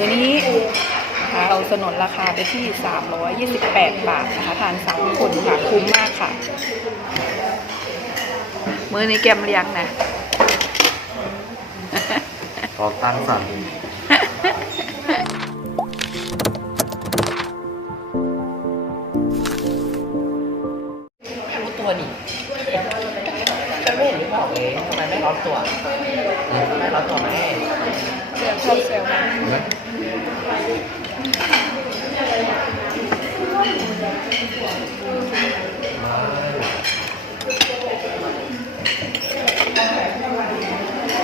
วันนี้นะคะเราสนนราคาไปที่ 328 บาทนะคะทานสามคนค่ะคุ้มมากค่ะ มือนี้แกมเลี้ยงนะขอตั้งสั่นรู้ตัวนี่ก็ไม่เห็นที่บอกเลยทำไมไม่ร้อนตัวไม่ร้อนตัวไหมเซลชอบเซลมาก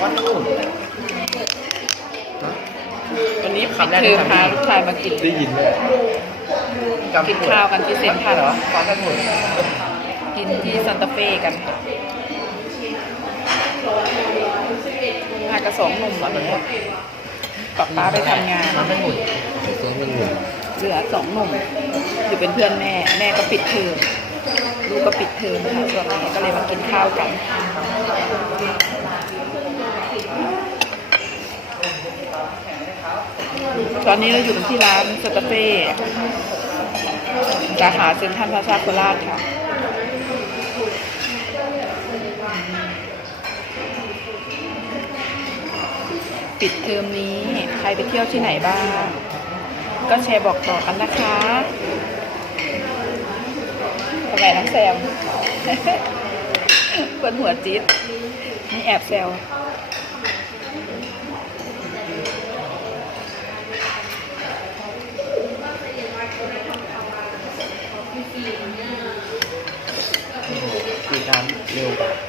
มันอุ่นวันนี้คำแรกคือที่ทำพาลูกชายมากินได้ยินเลยกินข้าวกันที่เซ็นทรัลเหรอฟอนต์อุ่นกินที่ซันตาเฟ่กันค่ะ มากับสองหนุ่มวันนี้ป๊าป๊าไปทำงาน มันเป็นอุ่นเครื่องมันหมุนเหลือสองหนุ่มอยู่เป็นเพื่อนแม่ แม่ก็ปิดเทอมลูกก็ปิดเทอมค่ะช่วงนี้ก็เลยมากินข้าวกัน ตอนนี้เราอยู่ที่ร้านสเตาเฟ่สาขาเซ็นทรัลพลาซาโคราชค่ะ ปิดเทอมนี้ ใครไปเที่ยวที่ไหนบ้าง ก็แชร์บอกต่อกันนะคะทำไมน้องแซมเพื่อนหัวจี๊ดนี่แอบแซวคือการเร็วกว่า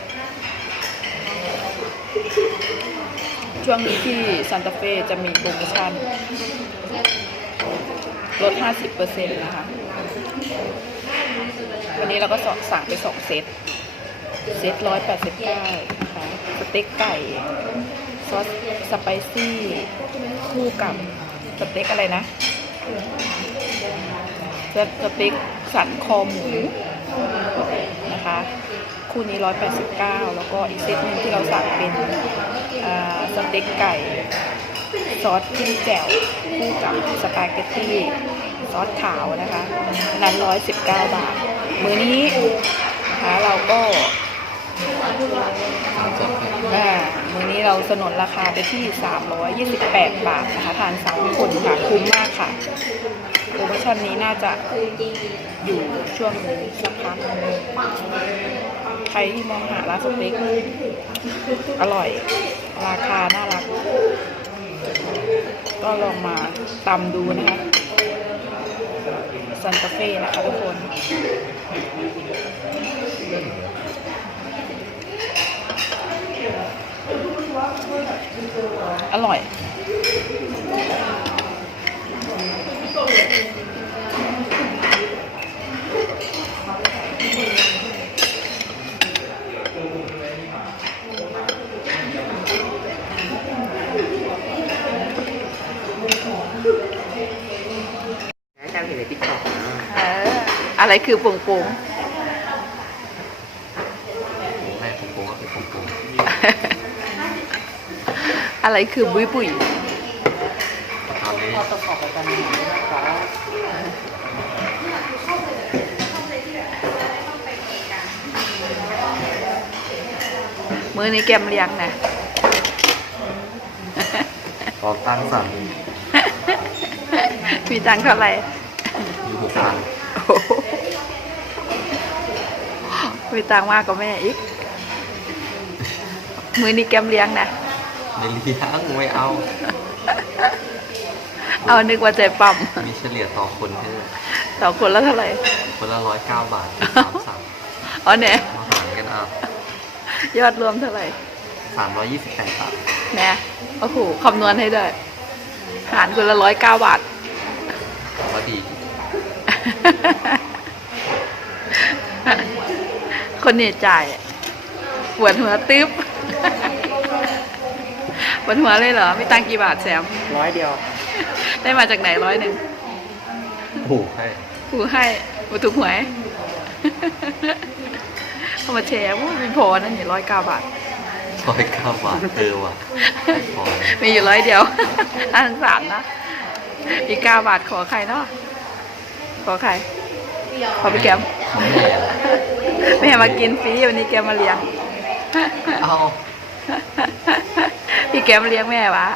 ช่วงนี้ที่ซานตาเฟจะมีโปรโมชั่นลด 50%นะคะ วันนี้เราก็สั่งไปสองเซต เซต 189 นะคะ สเต็กไก่ ซอสสไปซี่ คู่กับสเต็กอะไรนะ สเต็กสันคอหมู นะคะ คู่นี้ 189 แล้วก็อีกเซตหนึ่งที่เราสั่งเป็นอ่าสเต็กไก่ ซอสจิ้มแจ่วคู่กับสปาเกตตี้ซอสขาวนะคะอันนั้น119 บาท มื้อนี้นะคะเราก็อ่า มื้อนี้เราสนนราคาไปที่ 328 บาทนะคะทานสามคนค่ะคุ้มมากค่ะโปรโมชั่นนี้น่าจะอยู่ช่วงสักพักใครที่มองหาร้านสเต็กอร่อย ราคาน่ารัก ก็ลองมาตำดูนะคะซันตาเฟ่นะคะทุกคน ร่อย อาจารย์เห็นในติ๊กต็อกนะ เออ อะไรคือโป่งโป่งแม่ผมโกงก็เป็นผมโกง ๆ อะไรคือบุยบุยตอนนี้ข้อตรวจสอบอาจารย์หน่อยนะครับมือนี้แกมเลี้ยงนะขอตั้งสั่นมีตังค์เท่าไหร่อยู่หกพันโอ้โหมีตังค์มากกว่าแม่อีก มือนี้แกมเลี้ยงนะ ในเลี้ยงไม่เอา เอานึกว่าใจปั๊มมีเฉลี่ยต่อคนแค่สองคนแล้วเท่าไหร่ คนละร้อยเก้าบาทสามสามอ๋อเนี่ยมาหารกันเอายอดรวมเท่าไหร่สามร้อยยี่สิบแปดบาทเนี่ยโอ้โหคำนวณให้ด้วยหารคนละร้อยเก้าบาทก็ดี คนเนี่ยจ่ายปวดหัวตึ๊บ ปวดหัวเลยเหรอ มีตังค์กี่บาทแซม ร้อยเดียวได้มาจากไหนร้อยหนึ่งถูกให้กูให้มาถูกหวย เอามาแชร์ว่ามีพอนั่นอยู่ร้อยเก้าบาท ร้อยเก้าบาทเออว่ะพอแล้วมีอยู่ร้อยเดียวน่าสงสารนะ อีกเก้าบาทขอใครเนาะ ขอใคร ขอพี่แก้มของแม่แม่มากินฟรีวันนี้แกมาเลี้ยง เอา พี่แก้มเลี้ยงแม่วะ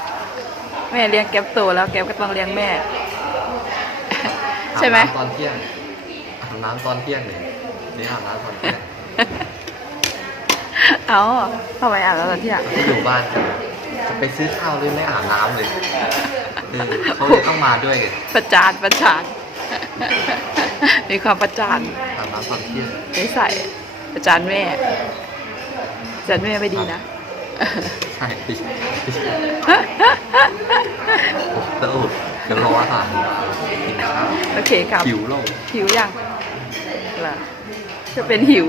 แม่เลี้ยงแก้มโตแล้วแก้มก็ต้องเลี้ยงแม่ ใช่ไหมอาบน้ำตอนเที่ยงอาบน้ำตอนเที่ยงเลยนี่อาบน้ำตอนเที่ยงเอาทำไมอ่านแล้วตอนเที่ยงที่อยู่บ้านกันจะไปซื้อข้าวด้วยไม่อาบน้ำเลยคือเขาเลยต้องมาด้วยไงประจานประจานมีความประจานอาบน้ำตอนเที่ยงไม่ใส่ประจานแม่ประจานแม่ไม่ดีนะ ใช่ไม่ใช่ไม่ใช่โอ้โหเดี๋ยวรออาหารกินข้าวโอเคครับหิวโลกหิวยังเหรอจะเป็นหิว